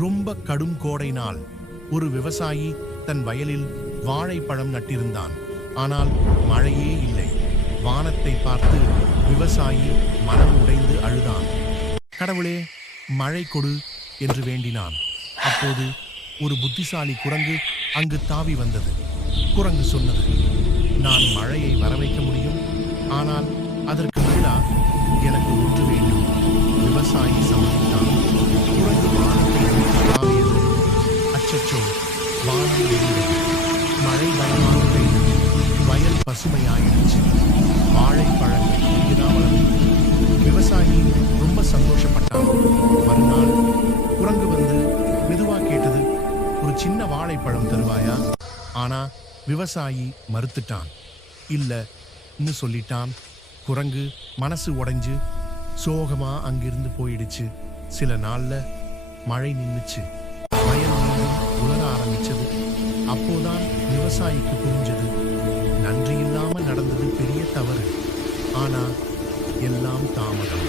ரொம்ப கடும் கோடை நாள். ஒரு விவசாயி தன் வயலில் வாழைப்பழம் நட்டிருந்தான். ஆனால் மழையே இல்லை. வானத்தை பார்த்து விவசாயி மனம் உடைந்து அழுதான். கடவுளே, மழை கொடு என்று வேண்டினான். அப்போது ஒரு புத்திசாலி குரங்கு அங்கு தாவி வந்தது. குரங்கு சொன்னது, நான் மழையை வரவைக்க முடியும், ஆனால் அதற்கு பதிலா எனக்கு ஒன்று வேண்டும். விவசாயி சம்மதித்தான். குரங்கு வானத்தை நோக்கி தாவியது. அச்சச்சோ, வானம் எரிந்தது. மழை பலமாக பெய்தது. வயல் பசுமையாயிடுச்சு. வாழைப்பழங்கள் இங்குதான் வளர்ந்தது. விவசாயி ரொம்ப சந்தோஷப்பட்டான். மறுநாள் குரங்கு வந்து மெதுவா கேட்டது, ஒரு சின்ன வாழைப்பழம் தருவாயா? ஆனா விவசாயி மறுத்துட்டான். இல்லன்னு சொல்லிட்டான். குரங்கு மனசு உடைஞ்சு சோகமா அங்கிருந்து போயிடுச்சு. சில நாள்ல மழை நின்னுச்சு. வயல் மீண்டும் உலர ஆரம்பிச்சது. அப்போதான் விவசாயிக்கு புரிஞ்சது, நன்றி இல்லாம நடந்தது பெரிய தவறு. ஆனா எல்லாம் தாமதம்.